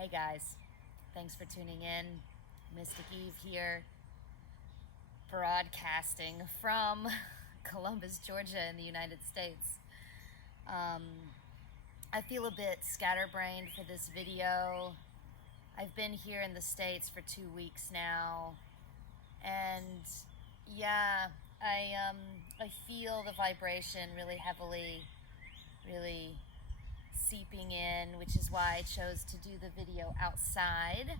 Hey guys, thanks for tuning in. MysticEve here, broadcasting from Columbus, Georgia in the United States. I feel a bit scatterbrained for this video. I've been here in the States for 2 weeks now, and yeah, I feel the vibration really heavily, really seeping in, which is why I chose to do the video outside.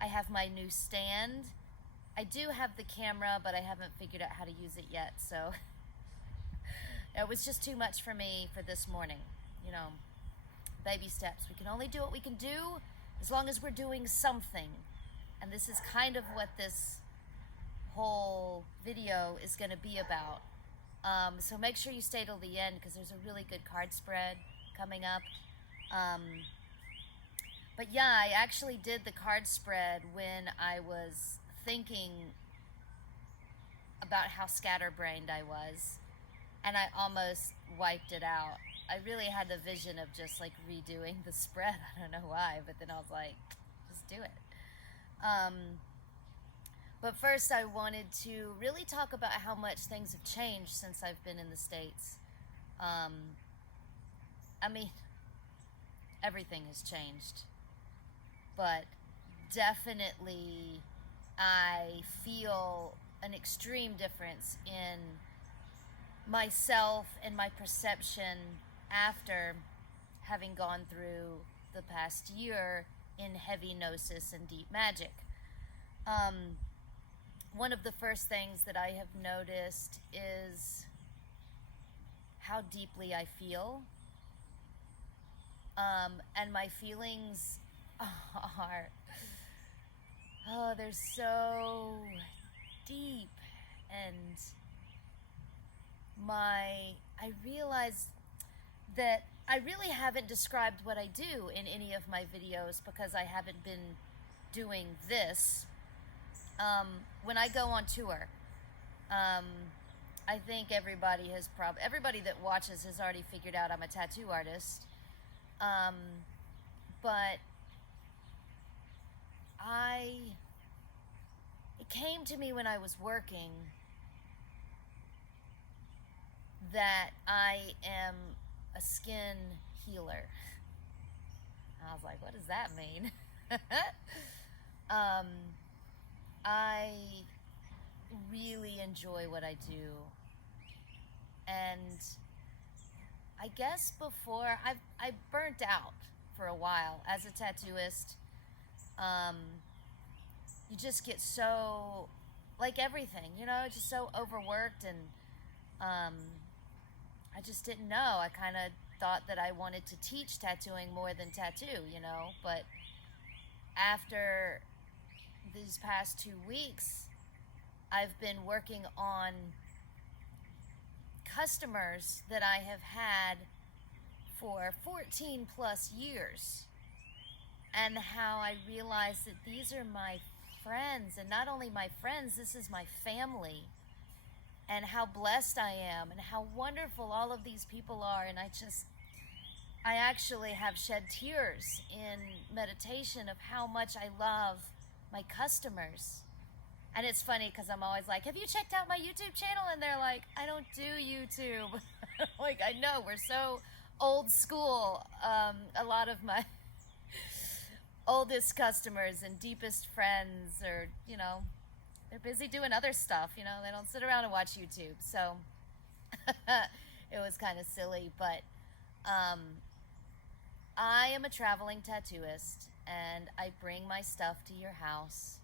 I have my new stand. I do have the camera, but I haven't figured out how to use it yet, so it was just too much for me for this morning. You know, baby steps. We can only do what we can do as long as we're doing something. And this is kind of what this whole video is going to be about. So make sure you stay till the end because there's a really good card spread coming up. But yeah, I actually did the card spread when I was thinking about how scatterbrained I was, and I almost wiped it out. I really had the vision of just like redoing the spread. I don't know why, but then I was like, just do it. But first I wanted to really talk about how much things have changed since I've been in the States. I mean, everything has changed, but definitely I feel an extreme difference in myself and my perception after having gone through the past year in heavy gnosis and deep magic. One of the first things that I have noticed is how deeply I feel. And my feelings are, oh, they're so deep. And I realized that I really haven't described what I do in any of my videos because I haven't been doing this. When I go on tour, I think everybody that watches has already figured out I'm a tattoo artist. But it came to me when I was working that I am a skin healer. I was like, what does that mean? I really enjoy what I do. And I guess before, I burnt out for a while as a tattooist. You just get so, like everything, just so overworked, and I just didn't know. I kind of thought that I wanted to teach tattooing more than tattoo, but after these past 2 weeks, I've been working on customers that I have had for 14 plus years, and how I realized that these are my friends, and not only my friends, this is my family, and how blessed I am and how wonderful all of these people are. And I actually have shed tears in meditation of how much I love my customers. And it's funny because I'm always like, have you checked out my YouTube channel? And they're like, I don't do YouTube. Like, I know, we're so old school. A lot of my oldest customers and deepest friends are, they're busy doing other stuff. They don't sit around and watch YouTube. So it was kind of silly, but I am a traveling tattooist, and I bring my stuff to your house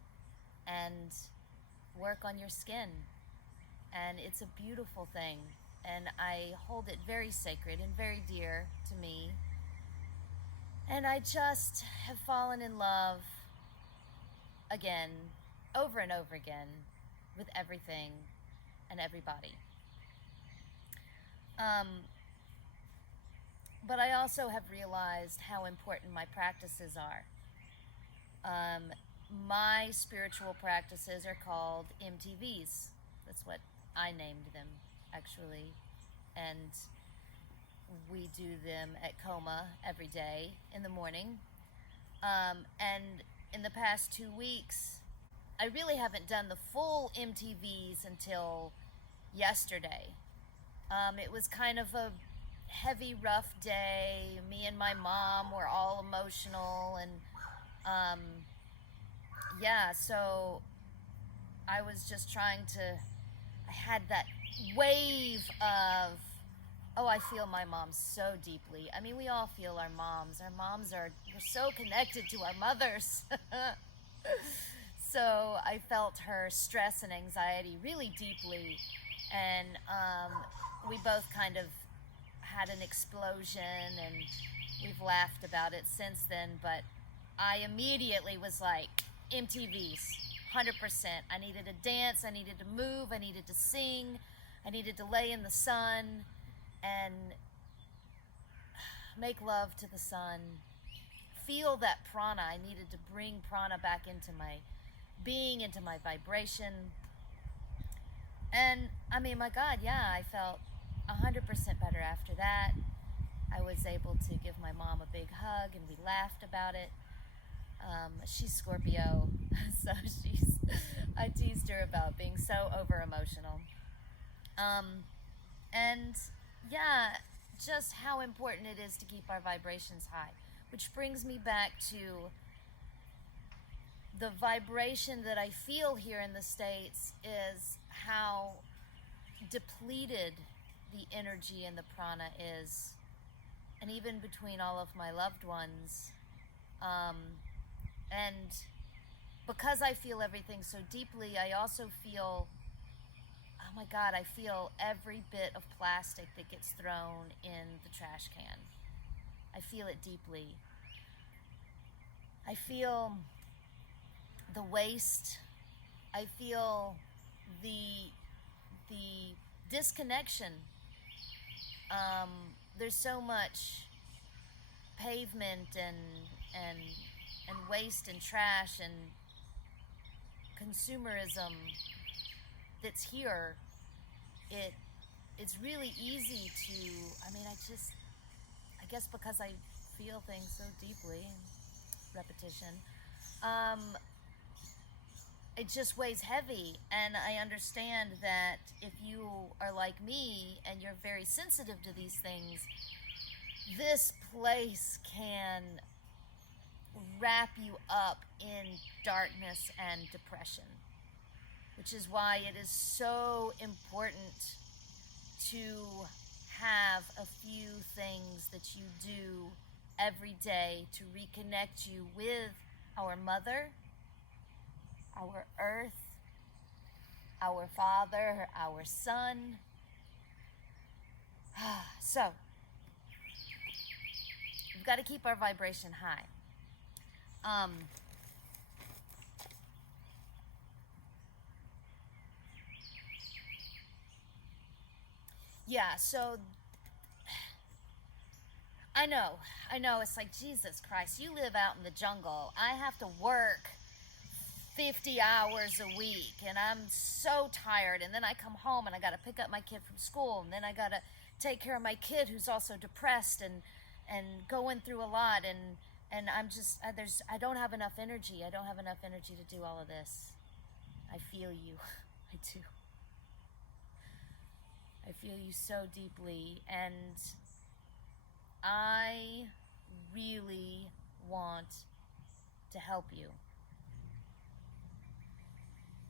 and work on your skin. And it's a beautiful thing, and I hold it very sacred and very dear to me. And I just have fallen in love again, over and over again, with everything and everybody. But I also have realized how important my practices are. My spiritual practices are called MTVs. That's what I named them, actually. And we do them at Coma every day in the morning. And in the past 2 weeks, I really haven't done the full MTVs until yesterday. It was kind of a heavy, rough day. Me and my mom were all emotional, and um, yeah, so I was just trying to. I had that wave of, oh, I feel my mom so deeply. I mean, we all feel our moms. Our moms are, we're so connected to our mothers. So I felt her stress and anxiety really deeply. And we both kind of had an explosion, and we've laughed about it since then. But I immediately was like, MTVs, 100%. I needed to dance, I needed to move, I needed to sing, I needed to lay in the sun and make love to the sun. Feel that prana. I needed to bring prana back into my being, into my vibration. And I mean, my God, yeah, I felt 100% better after that. I was able to give my mom a big hug, and we laughed about it. She's Scorpio, so I teased her about being so over emotional. And yeah, just how important it is to keep our vibrations high. Which brings me back to the vibration that I feel here in the States is how depleted the energy and the prana is. And even between all of my loved ones. And because I feel everything so deeply, I also feel, oh my God, I feel every bit of plastic that gets thrown in the trash can. I feel it deeply. I feel the waste. I feel the disconnection. There's so much pavement and waste and trash and consumerism that's here. It's really easy to, I mean, I guess because I feel things so deeply, repetition, it just weighs heavy. And I understand that if you are like me and you're very sensitive to these things, this place can wrap you up in darkness and depression, which is why it is so important to have a few things that you do every day to reconnect you with our mother, our earth, our father, our son. So, we've got to keep our vibration high. Yeah, so I know, it's like, Jesus Christ, you live out in the jungle. I have to work 50 hours a week, and I'm so tired, and then I come home and I got to pick up my kid from school, and then I got to take care of my kid who's also depressed and going through a lot, and I'm just, I don't have enough energy. I don't have enough energy to do all of this. I feel you. I do. I feel you so deeply, and I really want to help you.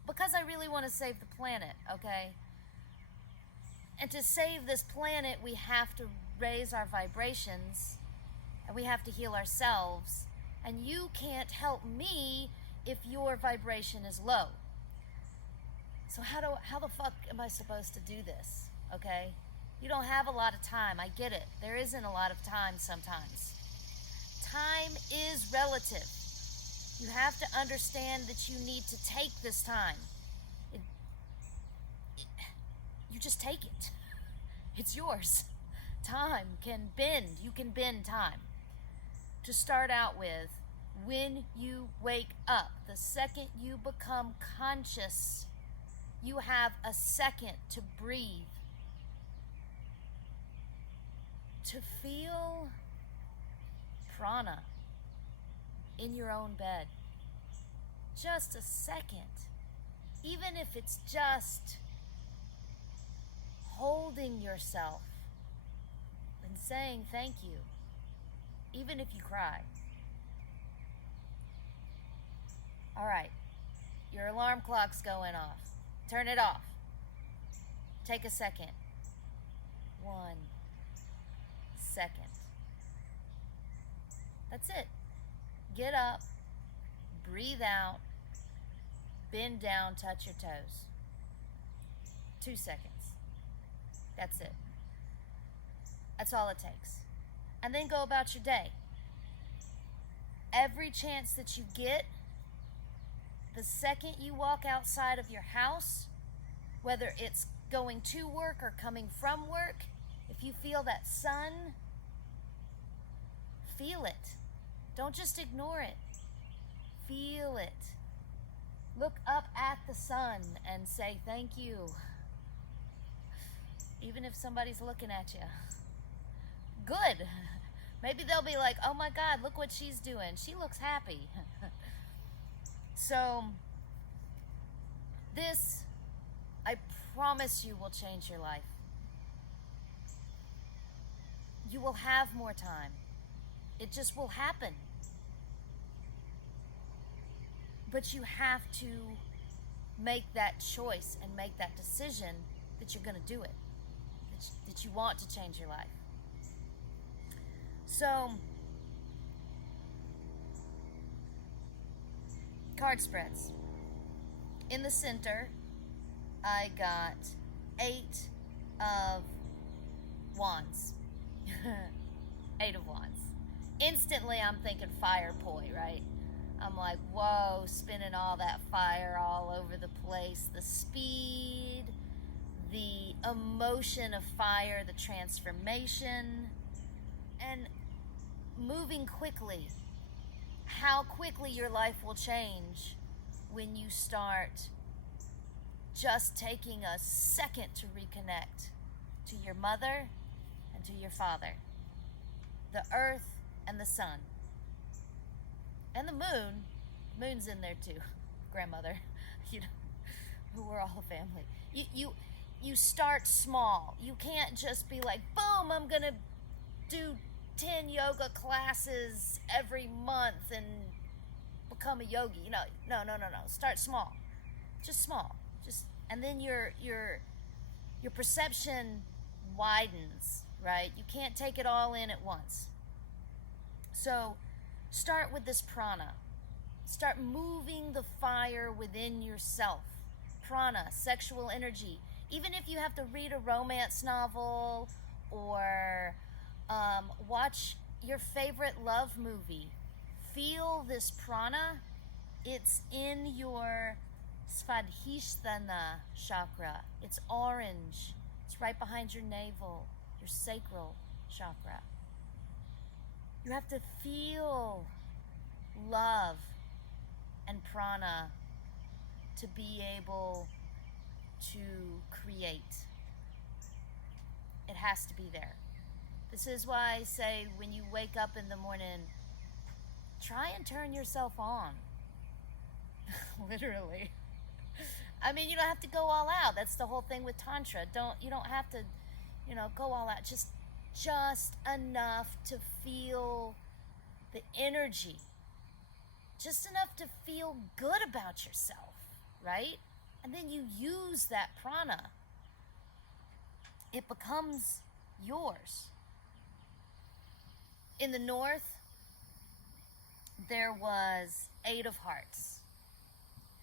Because I really want to save the planet, okay? And to save this planet, we have to raise our vibrations, and we have to heal ourselves. And you can't help me if your vibration is low. So how the fuck am I supposed to do this, okay? You don't have a lot of time, I get it. There isn't a lot of time sometimes. Time is relative. You have to understand that you need to take this time. You just take it. It's yours. Time can bend. You can bend time. To start out with, when you wake up, the second you become conscious, you have a second to breathe, to feel prana, in your own bed. Just a second. Even if it's just holding yourself and saying thank you, even if you cry. All right, your alarm clock's going off. Turn it off. Take a second. 1 second. That's it. Get up, breathe out, bend down, touch your toes. 2 seconds. That's it. That's all it takes. And then go about your day. Every chance that you get, the second you walk outside of your house, whether it's going to work or coming from work, if you feel that sun, feel it. Don't just ignore it. Feel it. Look up at the sun and say thank you. Even if somebody's looking at you. Good. Maybe they'll be like, oh my God, look what she's doing. She looks happy. So, this, I promise you, will change your life. You will have more time. It just will happen. But you have to make that choice and make that decision that you're going to do it, that you want to change your life. So, card spreads. In the center, I got 8 of wands. 8 of wands. Instantly, I'm thinking fire poi, right? I'm like, whoa, spinning all that fire all over the place. The speed, the emotion of fire, the transformation, and moving quickly. How quickly your life will change when you start just taking a second to reconnect to your mother and to your father, the earth and the sun, and the moon. Moon's in there too, grandmother. You know, we're all a family. You start small. You can't just be like, boom, I'm gonna do 10 yoga classes every month and become a yogi. No. Start small. Just small. And then your perception widens, right? You can't take it all in at once. So start with this prana. Start moving the fire within yourself. Prana, sexual energy. Even if you have to read a romance novel or watch your favorite love movie, feel this prana. It's in your Svadhisthana chakra. It's orange. It's right behind your navel, your sacral chakra. You have to feel love and prana to be able to create. It has to be there. This is why I say when you wake up in the morning, try and turn yourself on. Literally. I mean, you don't have to go all out. That's the whole thing with Tantra. You don't have to, go all out. Just enough to feel the energy. Just enough to feel good about yourself, right? And then you use that prana. It becomes yours. In the north, there was 8 of hearts.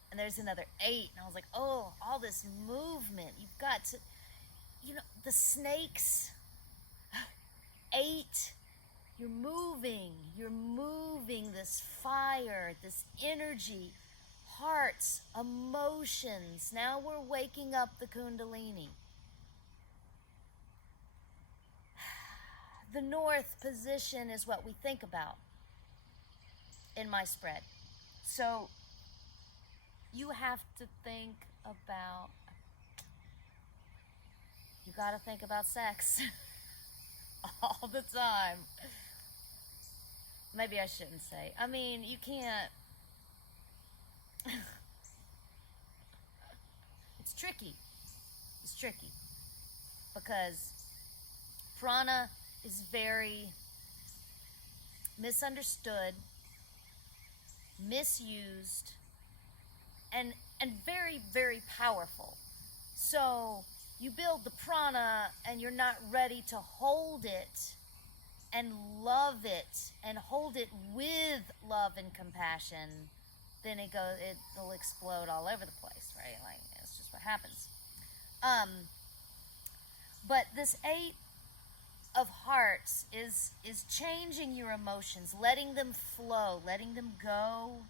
And there's another 8. And I was like, oh, all this movement. You've got to, the snakes. 8. You're moving this fire, this energy, hearts, emotions. Now we're waking up the Kundalini. The north position is what we think about in my spread. So you have to think about, you got to think about sex all the time. maybe I shouldn't say. I mean, you can't. It's tricky. It's tricky because prana is very misunderstood, misused, and very, very powerful. So you build the prana and you're not ready to hold it and love it and hold it with love and compassion, then it'll explode all over the place, right? Like, it's just what happens. But this 8 of Hearts is changing your emotions, letting them flow, letting them go,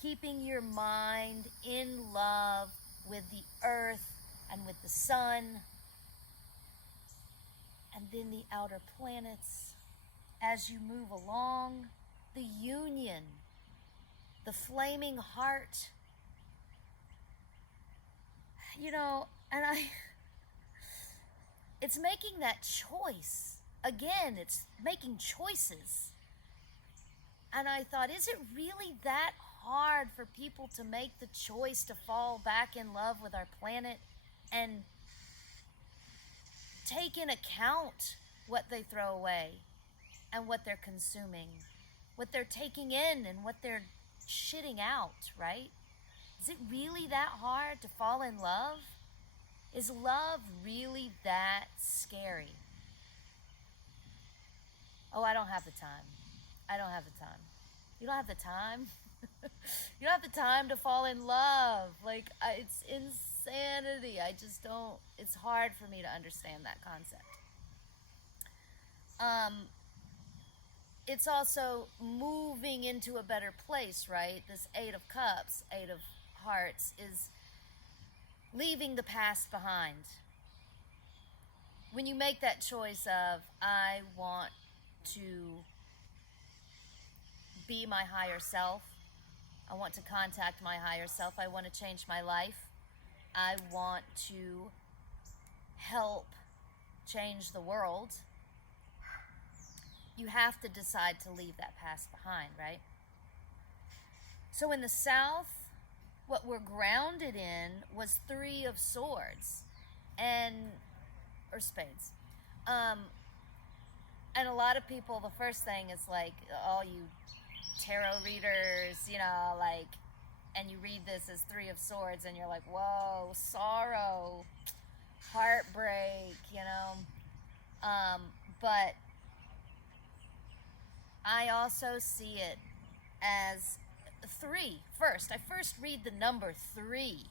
keeping your mind in love with the earth and with the sun, and then the outer planets. As you move along, the union, the flaming heart, and it's making that choice. Again, it's making choices. And I thought, is it really that hard for people to make the choice to fall back in love with our planet and take in account what they throw away and what they're consuming, what they're taking in and what they're shitting out, right? Is it really that hard to fall in love? Is love really that scary? Oh, I don't have the time. I don't have the time. You don't have the time? You don't have the time to fall in love. Like, it's insanity. I just don't, it's hard for me to understand that concept. It's also moving into a better place, right? This 8 of Cups, 8 of Hearts, is leaving the past behind. When you make that choice of, I want to be my higher self, I want to contact my higher self, I want to change my life, I want to help change the world, you have to decide to leave that past behind, right? So in the South, what we're grounded in was 3 of Swords or Spades. And a lot of people, the first thing is like, all you tarot readers, and you read this as 3 of Swords and you're like, whoa, sorrow, heartbreak, but I also see it as 3 first. I first read the number 3.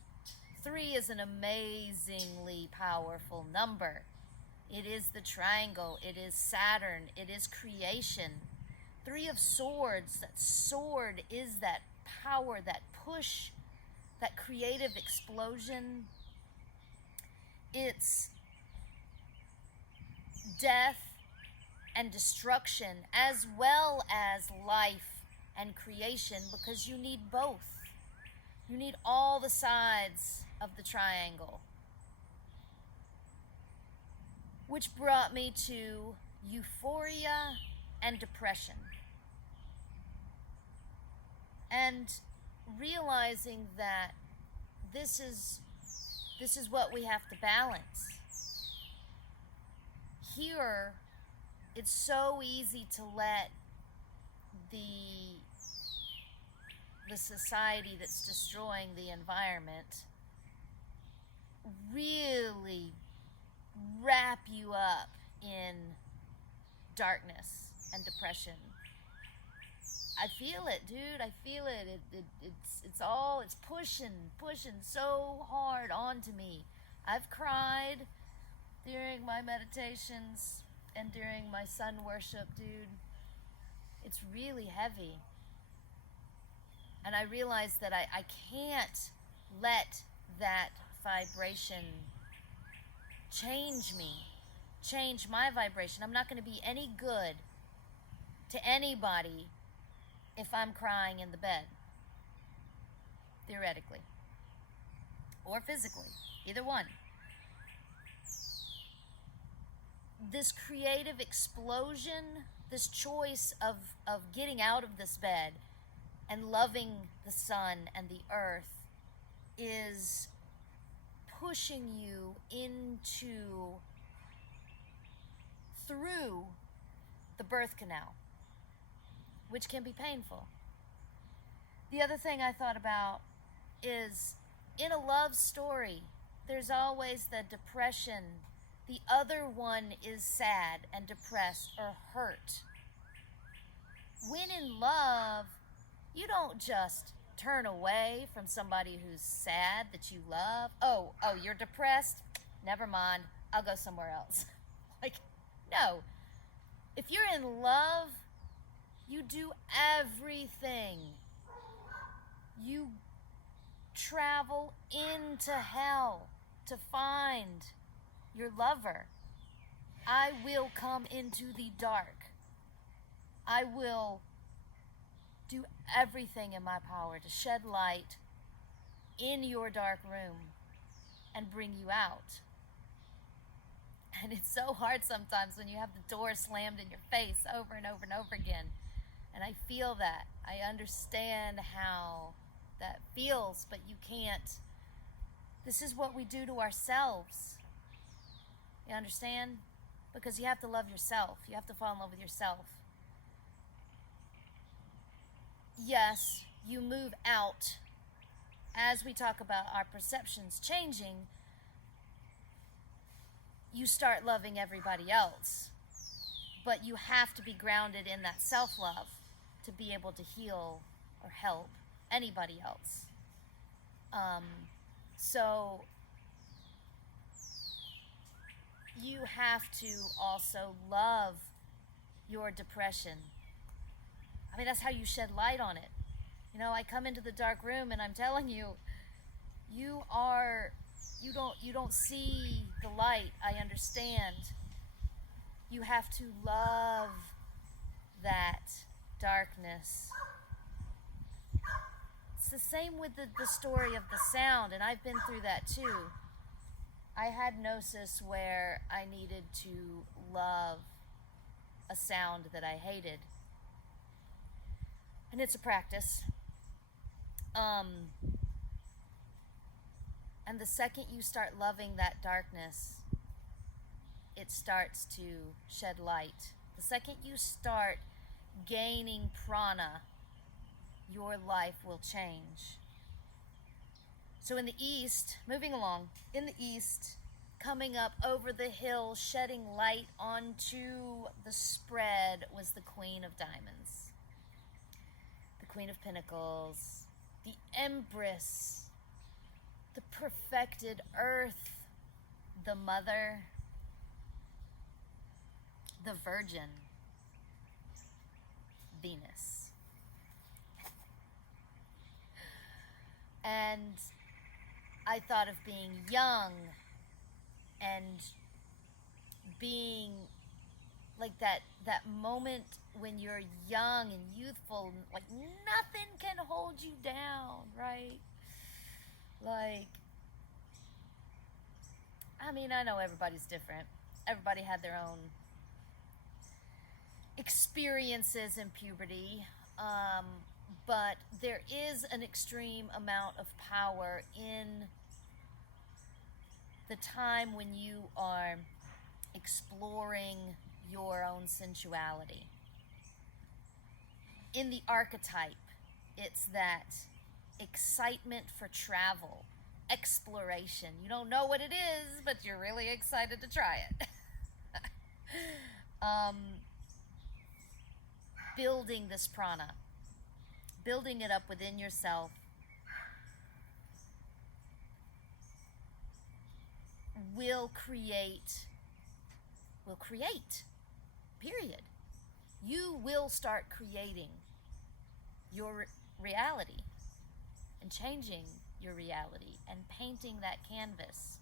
3 is an amazingly powerful number. It is the triangle. It is Saturn. It is creation. 3 of Swords, that sword is that power, that push, that creative explosion. It's death and destruction as well as life and creation, because you need both. You need all the sides of the triangle. Which brought me to euphoria and depression. And realizing that this is what we have to balance. Here, it's so easy to let the society that's destroying the environment really wrap you up in darkness and depression. I feel it, dude. I feel it. It's pushing so hard onto me. I've cried during my meditations and during my sun worship, dude. It's really heavy. And I realized that I can't let that vibration change me, change my vibration. I'm not going to be any good to anybody if I'm crying in the bed, theoretically, or physically, either one. This creative explosion this choice of getting out of this bed and loving the sun and the earth is pushing you through the birth canal, which can be painful. The other thing I thought about is, in a love story, there's always the depression. The other one is sad and depressed or hurt. When in love, you don't just turn away from somebody who's sad that you love. Oh, you're depressed? Never mind. I'll go somewhere else. Like, no. If you're in love, you do everything. You travel into hell to find your lover. I will come into the dark. I will do everything in my power to shed light in your dark room and bring you out. And it's so hard sometimes when you have the door slammed in your face over and over and over again. And I feel that. I understand how that feels, but you can't. This is what we do to ourselves. You understand? Because you have to love yourself. You have to fall in love with yourself. Yes, you move out. As we talk about our perceptions changing, you start loving everybody else. But you have to be grounded in that self-love to be able to heal or help anybody else. So you have to also love your depression. I mean, that's how you shed light on it. You know, I come into the dark room and I'm telling you, you don't see the light. I understand. You have to love that darkness. It's the same with the story of the sound, and I've been through that too. I had gnosis where I needed to love a sound that I hated. And it's a practice. And the second you start loving that darkness, it starts to shed light. The second you start gaining prana, your life will change. So in the east, moving along, in the east, coming up over the hill, shedding light onto the spread was the Queen of Diamonds, the Queen of Pentacles, the Empress, the perfected Earth, the Mother, the Virgin, Venus. And I thought of being young and being like that moment when you're young and youthful, like nothing can hold you down, right? Like, I mean, I know everybody's different. Everybody had their own experiences in puberty, but there is an extreme amount of power in the time when you are exploring your own sensuality. In the archetype, it's that excitement for travel, exploration. You don't know what it is, but you're really excited to try it. Building this prana, building it up within yourself, will create, period. You will start creating your reality and changing your reality and painting that canvas.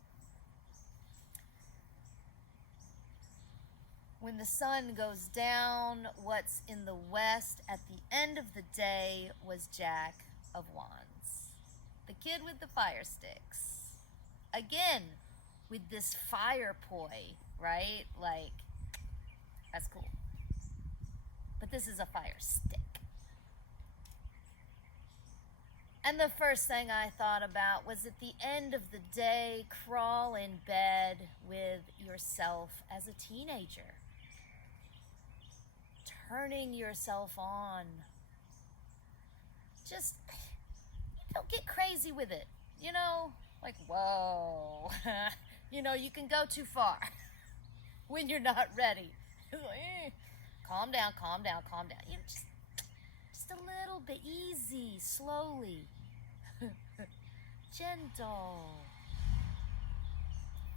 When the sun goes down, what's in the west at the end of the day was Jack of Wands. The kid with the fire sticks. Again, with this fire poi, right? Like, that's cool. but this is a fire stick. And the first thing I thought about was, at the end of the day, crawl in bed with yourself as a teenager. Turning yourself on. Just, get crazy with it. Like, whoa. You can go too far when you're not ready. It's like, calm down, calm down, calm down. Just a little bit, easy, slowly. Gentle.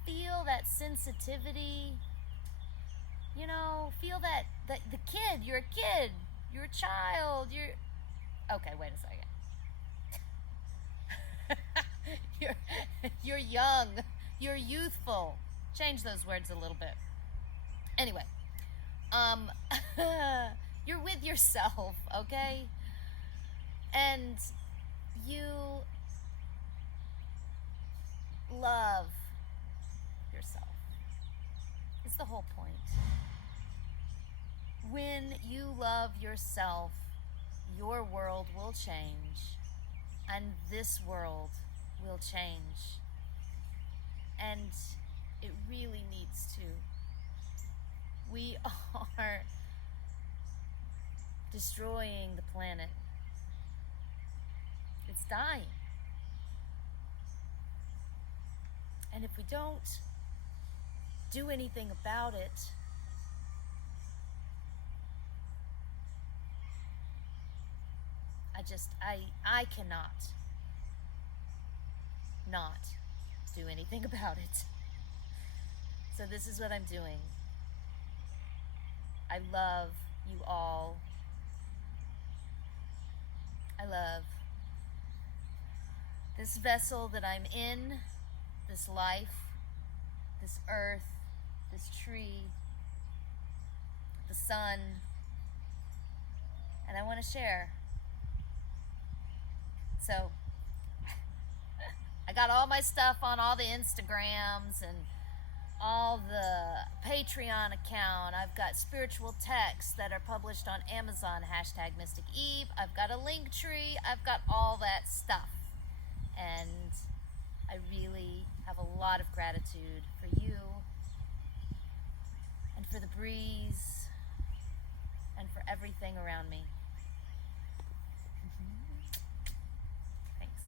Feel that sensitivity. Feel that the kid, you're a kid, you're a child, okay, wait a second. You're young, you're youthful. Change those words a little bit. Anyway, you're with yourself, okay? And you love yourself. It's the whole point. When you love yourself, your world will change, and this world will change. And it really needs to. We are destroying the planet. It's dying. And if we don't do anything about it, I cannot not do anything about it. So this is what I'm doing. I love you all. I love this vessel that I'm in, this life, this earth, this tree, the sun, and I want to share. So I got all my stuff on all the Instagrams and all the Patreon account. I've got spiritual texts that are published on Amazon, #MysticEve. I've got a link tree. I've got all that stuff. And I really have a lot of gratitude for you and for the breeze and for everything around me.